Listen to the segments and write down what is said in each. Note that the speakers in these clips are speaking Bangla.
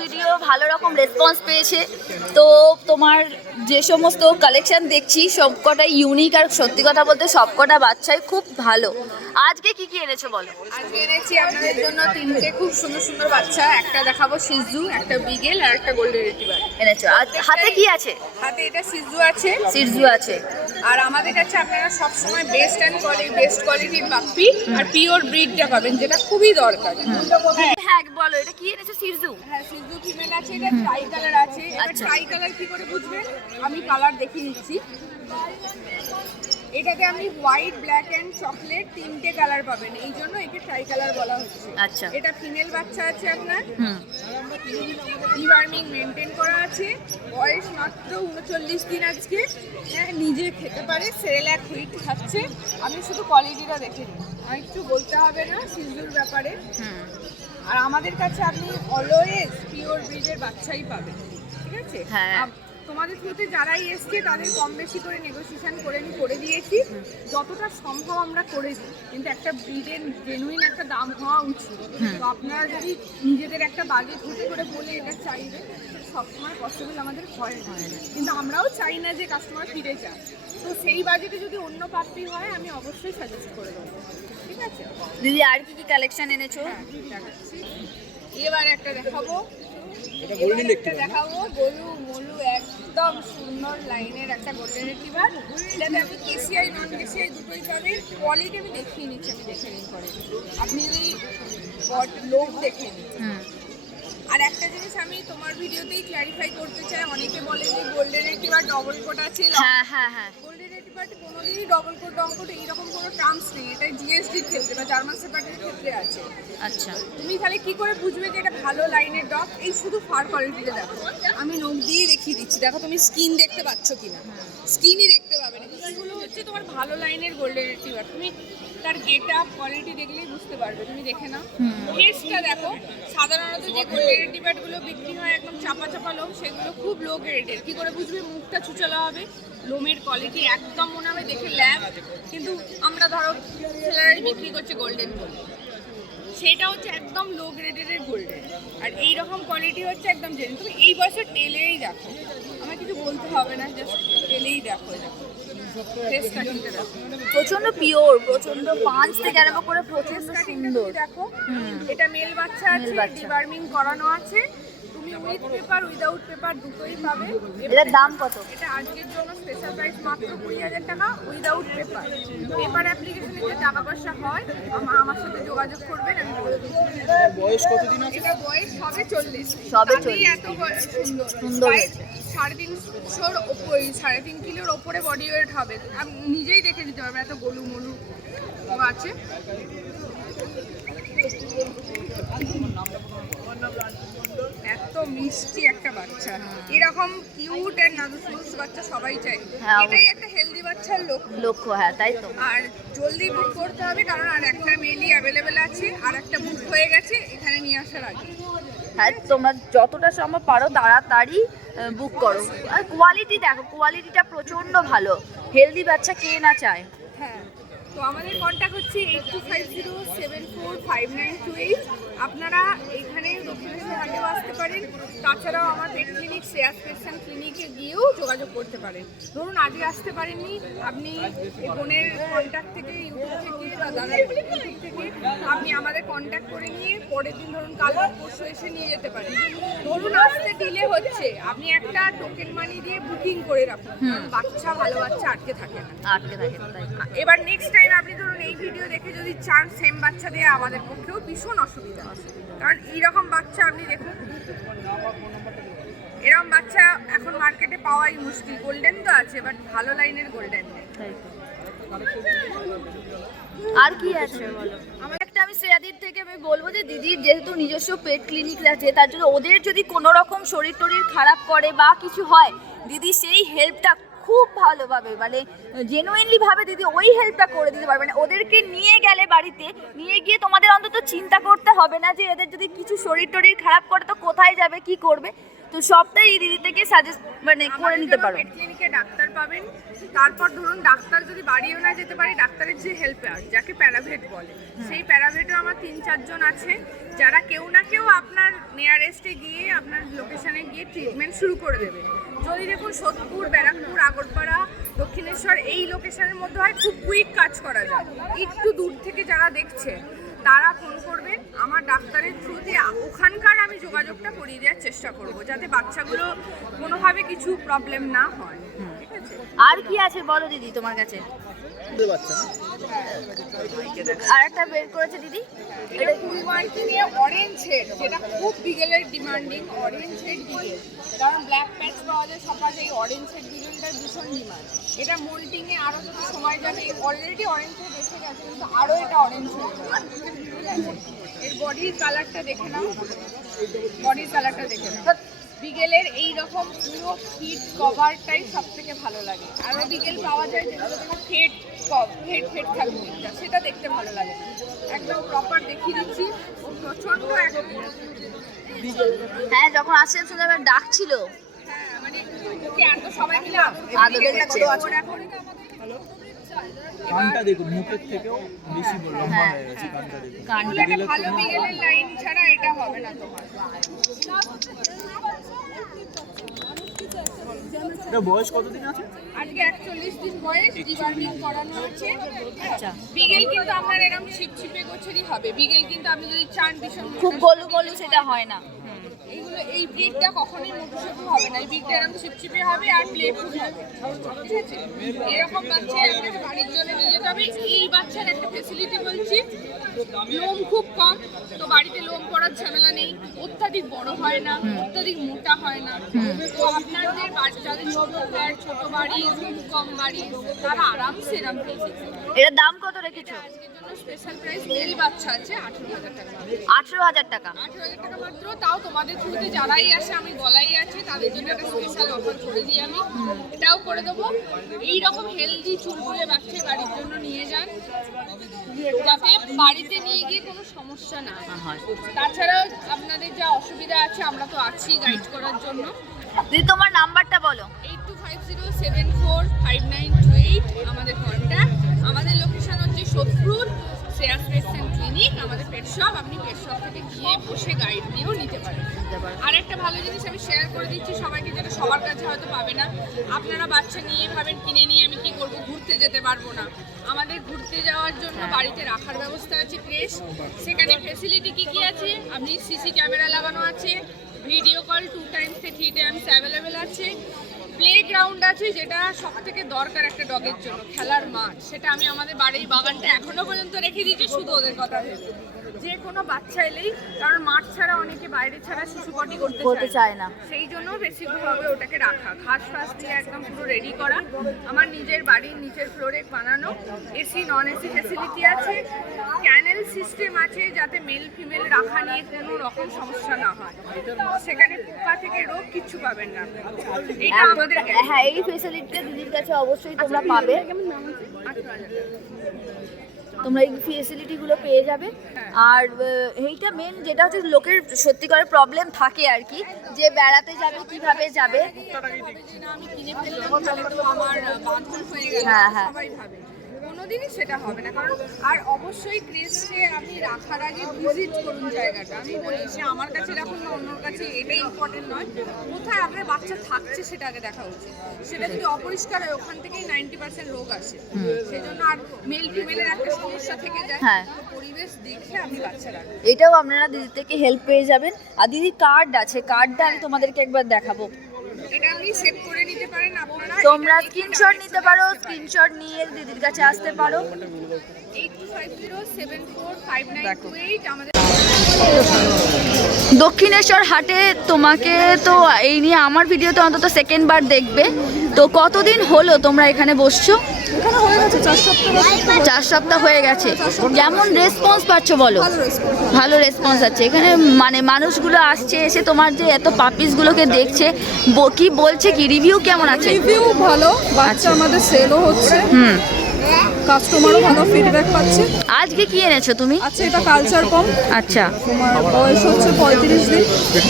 ভিডিও ভালো রকম রেসপন্স পেয়েছে। তো তোমার যে সমস্ত কালেকশন দেখছি সবকটাই ইউনিক, আর সত্যি কথা বলতে সবকটা বাচ্চাই খুব ভালো। আজকে কি কি এনেছো বলো? আজকে এনেছি আপনাদের জন্য তিনটে খুব সুন্দর সুন্দর বাচ্চা। একটা দেখাবো শিজু, একটা বিগেল আর একটা গোল্ডেন রিট্রিভার এনেছো। আর হাতে কি আছে? হাতে এটা শিজু আছে, সিরজু আছে। আর আমাদের কাছে আপনারা সবসময় বেস্ট কোয়ালিটির পাপ্পি আর পিওর ব্রিডটা পাবেন, যেটা খুবই দরকার। হ্যাঁ বলো, এটা কি এনেছো? সিরজু। হ্যাঁ, শিজু ফিমেল আছে, এটা ট্রাই কালার আছে। এবার আচ্ছা। ট্রাই কালার কি করে বুঝবেন, আমি কালার দেখিয়ে নিচ্ছি। এটাতে আপনি হোয়াইট, ব্ল্যাক এন্ড চকলেট তিনটে কালার পাবেন, এই জন্য একে ট্রাই কালার বলা হচ্ছে। আচ্ছা। এটা ফিমেল বাচ্চা আছে আপনার, ডিওয়ার্মিং মেনটেন করা আছে, বয়স মাত্র 39 দিন আজকে। হ্যাঁ, নিজে খেতে পারে, সেরেল্যাক হুইট খাচ্ছে। আমি শুধু কোয়ালিটিটা দেখে নিই, আর একটু বলতে হবে না সিজুর ব্যাপারে। আর আমাদের কাছে আপনি অলওয়েজ পিওর ব্রিডের বাচ্চাই পাবেন, ঠিক আছে? হ্যাঁ। তোমাদের থ্রুতে যারাই এসছে তাদের কম বেশি করে নেগোসিয়েশন করে দিয়েছি, যতটা সম্ভব আমরা করেছি। কিন্তু একটা ব্রিডের জেনুইন একটা দাম হওয়া উচিত। তো আপনারা যদি নিজেদের একটা বাজেট হুট করে বলে এটা চাইবে, সবসময় পসিবল আমাদের হয় না। কিন্তু আমরাও চাই না যে কাস্টমার ফিরে যায়। তো সেই বাজেটে যদি অন্য পাপ্পি হয় আমি অবশ্যই সাজেস্ট করে দেবো, ঠিক আছে? দিদি আর কি কি কালেকশন এনেছো? এবার একটা দেখাবো, গোলু মোলু একদম সুন্দর লাইনের একটা গোল্ডেন রিট্রিভার। এটাতে আপনি কেসিআই নন কেসিআই দুটোই পাবেন। কোয়ালিটি আমি দেখিয়ে নিচ্ছি, আমি দেখে নিন পরে। আপনি যদি লোক দেখে নিন। আর একটা জিনিস আমি তোমার ভিডিওতেই ক্ল্যারিফাই করতে চাই, অনেকে বলে যে গোল্ডেন রিট্রিভার ডবল কোট আছে। হ্যাঁ। গোল্ডেন রিট্রিভারটি কোনোদিনই ডবল কোট এইরকম কোনো টার্মস নেই। এটা জিএসডির ক্ষেত্রে বা জার্মান শেপার্ডের ক্ষেত্রে আছে। আচ্ছা। তুমি তাহলে কি করে বুঝবে যে এটা ভালো লাইনের ডগ? এই শুধু ফার কোয়ালিটিটা দেখো, আমি নখ দিয়ে দেখিয়ে দিচ্ছি। দেখো তুমি স্কিন দেখতে পাচ্ছ কিনা, স্কিনই দেখতে পাবে না। এইগুলো হচ্ছে তোমার ভালো লাইনের গোল্ডেন রিট্রিভার। তুমি তার গেট আপ কোয়ালিটি দেখলেই বুঝতে পারবে। তুমি দেখে নাও, ফেসটা দেখো। সাধারণত যে গোল্ডেন রিট্রিভারগুলো বিক্রি হয় একদম চাপা চাপা লোম, সেগুলো খুব লো গ্রেডের। কি করে বুঝবে? মুখটা ছুচালো হবে, লোমের কোয়ালিটি একদম মনে হবে দেখে ল্যাব। কিন্তু আমরা ধরো সেলারি বিক্রি করছে গোল্ডেন গোল্ড, সেটা হচ্ছে একদম লো গ্রেডের গোল্ডেন। আর এইরকম কোয়ালিটি হচ্ছে একদম জেনুইন। তুমি এই বছর টেলেই দেখো, আমার কিছু বলতে হবে না, জাস্ট টেলেই দেখো। ফেস কাটিংটা দেখো, প্রচন্ড পিওর, প্রচন্ড পাঁচ থেকে আরম্ভ করে প্রচন্ড সুন্দর। দেখো এটা মেল বাচ্চা আছে, ডিওয়ার্মিং করানো আছে। তুমি উইথ পেপার উইদাউট পেপার দুটোই পাবে। এটার দাম কত? এটা আজকের জন্য স্পেশাল প্রাইস মাত্র 20,000 টাকা উইদাউট পেপার। পেপার অ্যাপ্লিকেশনে যে টাকা পয়সা হয় আমার সাথে যোগাযোগ করবেন, আমি বলে দেবো। বয়স কতদিন আছে? এটা বয়স সবে 40। সবে তাতেই 40। এত সুন্দর সুন্দর হয়েছে। 3.5 ওপরে, 3.5 কিলোর ওপরে বডি ওয়েট হবে। আপনি নিজেই দেখে নিতে পারবেন, এত গোলু মোলু আছে। এত মিষ্টি একটা বাচ্চা, এরকম কিউট এন্ড নাদুস বাচ্চা সবাই চায়। হ্যাঁ, এটাই একটা হেলদি বাচ্চার লক্ষ্য। হ্যাঁ, তাই তো। আর জলদি বুক করতে হবে, কারণ আর একটা মেলই অ্যাভেলেবেল আছে, আর একটা বুক হয়ে গেছে এখানে নিয়ে আসার আগে। হ্যাঁ, তোমরা যতটা সম্ভব পারো তাড়াতাড়ি বুক করো। আর কোয়ালিটি দেখো, কোয়ালিটিটা প্রচন্ড ভালো। হেলদি বাচ্চা কে না চায়? হ্যাঁ, তো আমাদের কন্ট্যাক্ট হচ্ছে 8250745928। আপনারা এখানে দক্ষিণেশ্বর হাটেও আসতে পারেন। তাছাড়াও আমার পেট ক্লিনিক শ্রেয়াস পেটসান ক্লিনিকে গিয়েও যোগাযোগ করতে পারেন। ধরুন আজকে আসতে পারেননি, আপনি বোনের কন্ট্যাক্ট থেকে, ইউটিউব থেকে বা দাদার ইউটিউব থেকে আপনি আমাদের কন্ট্যাক্ট করে নিয়ে পরের দিন ধরুন কাল বা পরশু এসে নিয়ে যেতে পারেন। ধরুন আসতে ডিলে হচ্ছে, আপনি একটা টোকেন মানি দিয়ে বুকিং করে রাখুন, কারণ বাচ্চা ভালো বাচ্চা আটকে থাকে না। তাই। এবার নেক্সট টাইম আপনি ধরুন এই ভিডিও দেখে যদি চান সেম বাচ্চা দিয়ে, আমাদের পক্ষেও ভীষণ অসুবিধা, কারণ এইরকম বাচ্চা আপনি দেখুন, এরকম বাচ্চা এখন মার্কেটে পাওয়াই মুশকিল। গোল্ডেন তো আছে, বাট ভালো লাইনের গোল্ডেন নেই। আর কি আছে বলো? আমি শ্রেয়াদির থেকে আমি বলবো যে দিদির যেহেতু নিজস্ব পেট ক্লিনিক আছে, তার জন্য ওদের যদি কোনো রকম শরীর টরীর খারাপ করে বা কিছু হয়, দিদি সেই হেল্পটা খুব ভালোভাবে, মানে জেনুইনলি ভাবে দিদি ওই হেল্পটা করে দিতে পারবে। মানে ওদেরকে নিয়ে গেলে বাড়িতে নিয়ে গিয়ে তোমাদের অন্তত চিন্তা করতে হবে না যে এদের যদি কিছু শরীর টরীর খারাপ করে তো কোথায় যাবে, কি করবে। তো সবটাই এই দিদি থেকে সাজেস্ট মানে করে নিতে পারো। পেট ক্লিনিকে ডাক্তার পাবেন, তারপর ধরুন ডাক্তার যদি বাড়িও না যেতে পারে, ডাক্তারের যে হেল্পার যাকে প্যারাভেট বলে, সেই প্যারাভেটও আমার 3-4 জন আছে, যারা কেউ না কেউ আপনার নিয়ারেস্টে গিয়ে আপনার লোকেশনে গিয়ে ট্রিটমেন্ট শুরু করে দেবে। যদি দেখুন সোদপুর, ব্যারাকপুর, আগরপাড়া, দক্ষিণেশ্বর এই লোকেশনের মধ্যে হয় খুব কুইক কাজ করা যায়। একটু দূর থেকে যারা দেখছে তারা ফোন করবেন, আমার ডাক্তারের থ্রুতে ওখানকার আমি যোগাযোগটা করিয়ে দেওয়ার চেষ্টা করব, যাতে বাচ্চাগুলো কোনোভাবে কিছু প্রবলেম না হয়। ঠিক আছে? আর কি আছে বলো দিদি তোমার কাছে? আর একটা বের করেছে দিদি, এটা ফুল ওয়ার্কিং এ অরেঞ্জ হেড, যেটা খুব বিগেলের ডিমান্ডিং, অরেঞ্জ হেড বিগেল। কারণ ব্ল্যাক প্যাচ পাওয়া যায় সমাজে, এই অরেঞ্জ হেড বিগেলটার ভীষণ ডিমান্ড। এটা মোল্টিং এ আরো যত সময় যাবে, অলরেডি অরেঞ্জ হেড এসে গেছে, কিন্তু আরো এটা অরেঞ্জ হেড। এর বডির কালারটা দেখে নাও, বডির কালারটা দেখে নাও। বিগেলের এই রকম পুরো ফিট কভারটাই সব থেকে ভালো লাগে। আরও বিগেল পাওয়া যায় যেগুলো তোমার ফেট ফেট থাকবে, সেটা দেখতে ভালো লাগে। একদম প্রপার দেখিয়ে দিচ্ছি, ও প্রচন্ড এখন। হ্যাঁ যখন আসছেন শুনে আমার ডাক ছিল। হ্যাঁ মানে ওকে এত সবাই মিলে আদর করছে। কানটা দেখুন, মুখের থেকেও বেশি লম্বা হয়ে গেছে কানটা দেখুন। কানটা একটা ভালো বিগেলের লাইন ছাড়া এটা হবে না তোমার। এটা বয়স কতদিন আছে? আজকে 41 দিন বয়স, ডিওয়ার্মিং করানো আছে। আচ্ছা। বিগেল কিন্তু আপনার এরকম ছিপছিপে গোছেরই হবে। বিগেল কিন্তু আপনি যদি চান ভীষণ খুব গলু গলু সেটা হয় না। এইগুলো এই ব্রিডটা কখনোই মোটুসেটু হবে না। এই ব্রিডটা এরকম ছিপছিপে হবে আর প্লেফুল হবে। ঠিক আছে? এরকম বাচ্চা আপনাকে বাড়ির জন্য নিয়ে যেতে হবে। এই বাচ্চার একটা ফেসিলিটি বলছি, লোম খুব কম, তো বাড়িতে লোম পড়ার ঝামেলা নেই। অত্যাধিক বড় হয় না, অত্যাধিক মোটা হয় না। তো আপনাদের যাদের ছোট ফ্ল্যাট, ছোট বাড়ি, কম বাড়ি, তারা আরামসে এরকম পেয়ে এটার দাম কত রেখেছো? আজকের জন্য স্পেশাল প্রাইস মেল বাচ্চা আছে 18,000 টাকা। 18,000 টাকা। 18,000 টাকা মাত্র। তাও তোমাদের থ্রুতে যারাই আসে, আমি বলাই আছে, তাদের জন্য একটা স্পেশাল অফার করে দিই আমি, এটাও করে দেবো। এইরকম হেলদি চুলকুলে বাচ্চা বাড়ির জন্য নিয়ে যান, যাতে বাড়িতে নিয়ে গিয়ে কোনো সমস্যা না হয়। তাছাড়াও আপনাদের যা অসুবিধা আছে আমরা তো আছি গাইড করার জন্য। দিদি তোমার নাম্বারটা বলো। 8250745928 আমাদের কন্ট্যাক্ট। আমাদের লোকেশন হচ্ছে Sodepur, Shreyas pets and clinic, আমাদের পেট শপ। আপনি পেট শপ থেকে গিয়ে বসে গাইড নিয়েও নিতে পারেন। আর একটা ভালো জিনিস আমি শেয়ার করে দিচ্ছি সবাইকে, যেটা সবার কাছে হয়তো পাবে না। আপনারা বাচ্চা নিয়ে ভাবেন কিনে নিয়ে আমি কি করব, ঘুরতে যেতে পারবো না। আমাদের ঘুরতে যাওয়ার জন্য বাড়িতে রাখার ব্যবস্থা আছে, ক্রেশ। সেখানে ফেসিলিটি কি কি আছে, আপনি সিসি ক্যামেরা লাগানো আছে, ভিডিও কল 2 times থেকে 3 times অ্যাভেলেবেল আছে, প্লেগ্রাউন্ড আছে, যেটা সব থেকে দরকার একটা ডগের জন্য, খেলার মাঠ। সেটা আমি আমাদের বাড়ির বাগানটা এখনো পর্যন্ত রেখে দিয়েছি শুধু ওদের কথা ভেবে। যে কোনো বাচ্চা এলেই, কারণ মাঠ ছাড়া অনেকে বাইরে ছাড়া শিশুপটি করতে চায় না, সেই জন্য বেশিরভাবে ওটাকে রাখা। ঘাস ফাস দিয়ে একদম পুরো রেডি করা। আমার নিজের বাড়ির নিচের ফ্লোরে বানানো, এসি নন এসি ফেসিলিটি আছে, ক্যানেল সিস্টেম আছে, যাতে মেল ফিমেল রাখা নিয়ে কোনো রকম সমস্যা না হয়। সেখানে পোকা থেকে রোগ কিচ্ছু পাবেন না। এটা আমাদের হ্যাঁ এই ফেসিলিটিটা দিদির কাছে অবশ্যই তোমরা পাবে। তোমরা এই ফেসিলিটিগুলো পেয়ে যাবে। আর এইটা মেন যেটা হচ্ছে লোকের সত্যিকারের প্রবলেম থাকে আর কি, যে বেড়াতে যাবে কিভাবে যাবে। আমি কিনে ফেললাম তাহলে তো আমার বাঁধন হয়ে গেল, সবাই ভাবে। কোনোদিনই সেটা হবে না। কারণ আর অবশ্যই ক্রেশে আপনি রাখার আগে ভিজিট করুন জায়গাটা। আমি বলি সে আমার কাছে রাখুন না অন্যর কাছে, এটাই ইম্পর্টেন্ট নয়। কোথায় আপনার বাচ্চা থাকছে সেটা আগে দেখা উচিত। সেটা যদি অপরিষ্কার হয়, ওখান থেকেই 90% রোগ আসে। সেই জন্য আর মেল ফিমেলের একটা সমস্যা থেকে যায়। তো পরিবেশ দেখে আপনি বাচ্চা রাখবেন। এটাও আপনারা দিদি থেকে হেল্প পেয়ে যাবেন। আর দিদি কার্ড আছে, কার্ডটা আমি তোমাদেরকে একবার দেখাবো। এটা আপনি সেভ করে নিতে পারেন আপনারা। তোমরা স্ক্রিনশট নিতে পারো, স্ক্রিনশট নিয়ে দিদির কাছে আসতে পারো। 8250745928 আমাদের দক্ষিণেশ্বর হাটে তোমাকে তো এই নিয়ে আমার ভিডিওতে অন্তত সেকেন্ড বার দেখবে। তো কতদিন হলো তোমরা এখানে বসছো? এখানে হয়ে গেছে 4 সপ্তাহ। 4 সপ্তাহ হয়ে গেছে। কেমন রেসপন্স পাচ্ছ বলো? ভালো রেসপন্স আছে এখানে, মানে মানুষগুলো আসছে, এসে তোমার যে এত পাপিসগুলোকে দেখছে, কি বলছে, কি রিভিউ কেমন আছে? রিভিউ ভালো, বাচ্চা আমাদের সেলও হচ্ছে। কাস্টমারও ভালো ফিডব্যাক পাচ্ছে। আজকে কি এনেছো তুমি? আচ্ছা, এটা কালচার কম, আচ্ছা, তোমার বয়স হচ্ছে 35 দিন,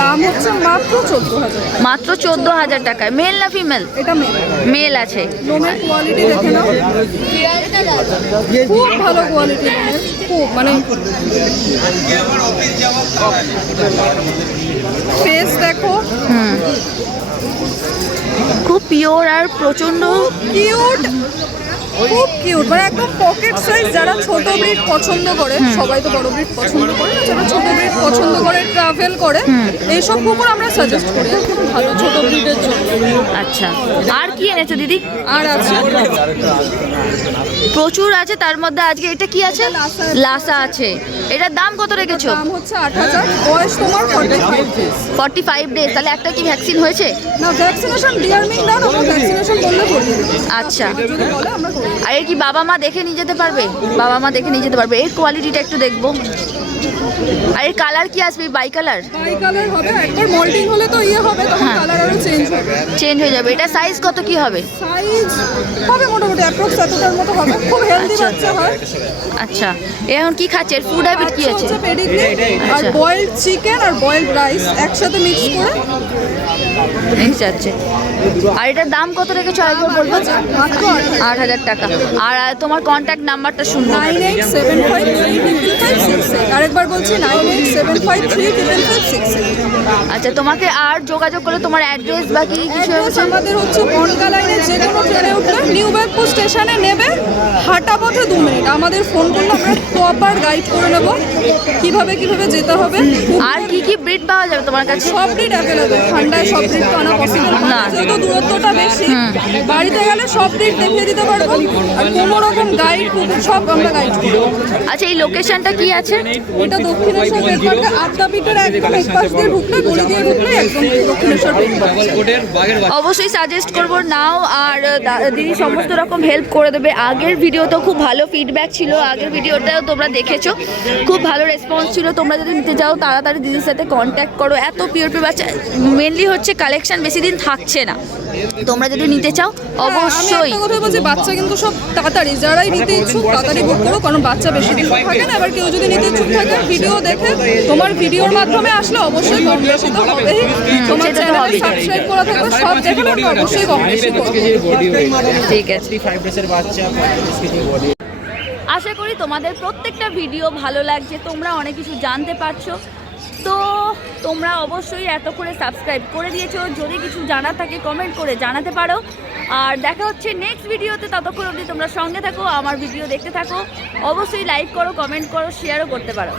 দাম হচ্ছে মাত্র 14,000। মাত্র 14,000 টাকায়। মেল না ফিমেল? এটা মেল। মেল আছে। লোমের কোয়ালিটি দেখে নাও, খুব ভালো কোয়ালিটি লোমের, খুব মানে ফেস দেখো, খুব পিওর আর প্রচন্ড কিউট, খুব কিউট, মানে একদম পকেট সাইজ। যারা ছোট ব্রিড পছন্দ করে, সবাই তো বড় ব্রিড পছন্দ করে না, যারা ছোট ব্রিড পছন্দ করে, ট্রাভেল করে, এইসব কুকুর আমরা সাজেস্ট করি, একদম ভালো ছোট ব্রিডের জন্য। আচ্ছা, আর কি এনেছো দিদি? আর আছে প্রচুর আছে, তার মধ্যে আজকে এটা কি আছে? লাসা। লাসা আছে। এটার দাম কত রেখেছো? দাম হচ্ছে 8,000, বয়স তোমার 45 ডেজ। 45 ডেজ। তাহলে একটা কি ভ্যাকসিন হয়েছে? না, ভ্যাকসিনেশন ডিয়ারমিং দাও, আমরা ভ্যাকসিনেশন বললে করি। আচ্ছা, যদি বলে আমরা করি। আর এর কি বাবা মা দেখে নিয়ে যেতে পারবে? বাবা মা দেখে নিয়ে যেতে পারবে। এর কোয়ালিটিটা একটু দেখবো। আর এর কালার কি আসবে? By colour? বাই কালার হবে, একবার মল্টিং হলে তো ইয়ে হবে, তখন কালার আরো চেঞ্জ হবে। চেঞ্জ হয়ে যাবে। এটা সাইজ কত কি হবে? সাইজ হবে মোটামুটি অ্যাপ্রক্স এতটার মতো হবে, খুব হেলদি আচ্ছা। বাচ্চা হয়। আচ্ছা, এখন কি খাচ্ছে? এর ফুড হ্যাবিট কি আছে? পেডিগ্রি আর আচ্ছা। বয়েলড চিকেন আর বয়েলড রাইস একসাথে মিক্স করে মিক্স আছে। আর এটার দাম কত রেখেছো আরেকবার বলবো? মাত্র 8,000 টাকা। আর তোমার কন্ট্যাক্ট নাম্বারটা শুনবো। 9875355568। আরেকবার বলছি 9875355568। আচ্ছা, তোমাকে আর যোগাযোগ করলে তোমার অ্যাড্রেস বা কি কিছু অ্যাড্রেস আমাদের হচ্ছে বনগা লাইনের যে কোনো ট্রেনে উঠলে নিউ ব্যাগপুর স্টেশনে নেবে, হাঁটা পথে 2 মিনিট আমাদের ফোন করলে আমরা প্রপার গাইড করে নেব কিভাবে কিভাবে যেতে হবে। আর কি কি ব্রিড পাওয়া যাবে তোমার কাছে? সব ব্রিড অ্যাভেলেবেল, ঠান্ডায় সব ব্রিড তো আনা পসিবল না, যেহেতু দূরত্বটা বেশি। বাড়িতে গেলে সব ব্রিড দেখিয়ে দিতে পারবো, আর কোনো রকম গাইড সব আমরা গাইড করবো। আচ্ছা, এই লোকেশনটা কি আছে? এটা দক্ষিণেশ্বর বেলপার্কে আদ্যাপীঠের একদম এক পাশ দিয়ে ঢুকলে, গলি দিয়ে ঢুকলে একদম দক্ষিণেশ্বর বেলপার্ক। অবশ্যই সাজেস্ট করব নাও। আর দিদি সমস্ত রকম হেল্প করে দেবে। আগের ভিডিওতেও খুব ভালো ফিডব্যাক ছিল, আগের ভিডিওটাও তোমরা দেখেছো, খুব ভালো রেসপন্স ছিল। তোমরা যদি নিতে চাও তাড়াতাড়ি দিদির সাথে কন্ট্যাক্ট করো। এত পিওর বাচ্চা, মেনলি হচ্ছে কালেকশন বেশি দিন থাকছে না। তোমরা যদি নিতে চাও অবশ্যই। আমি একটা কথা বলছি, বাচ্চা কিন্তু সব তাড়াতাড়ি, যারাই নিতে ইচ্ছুক তাড়াতাড়ি বুক করো, কারণ বাচ্চা বেশি দিন থাকে না। এবার কেউ যদি নিতে ইচ্ছুক থাকে, ভিডিও দেখে, তোমার ভিডিওর মাধ্যমে আসলে অবশ্যই কম বেশি তো হবেই। তোমার সেটা তো চ্যানেলে হবেই। সাবস্ক্রাইব করা থাকবে, সব দেখে আমরা অবশ্যই কম বেশি করবো। ঠিক আছে। 5 ডেজের বাচ্চা, 35 কেজি বডি। আশা করি তোমাদের প্রত্যেকটা ভিডিও ভালো লাগছে, তোমরা অনেক কিছু জানতে পারছো। তো তোমরা অবশ্যই এত করে সাবস্ক্রাইব করে দিয়েছো। যদি কিছু জানার থাকে কমেন্ট করে জানাতে পারো। আর দেখা হচ্ছে নেক্সট ভিডিওতে। ততক্ষণ অবধি তোমরা সঙ্গে থাকো, আমার ভিডিও দেখতে থাকো। অবশ্যই লাইক করো, কমেন্ট করো, শেয়ারও করতে পারো।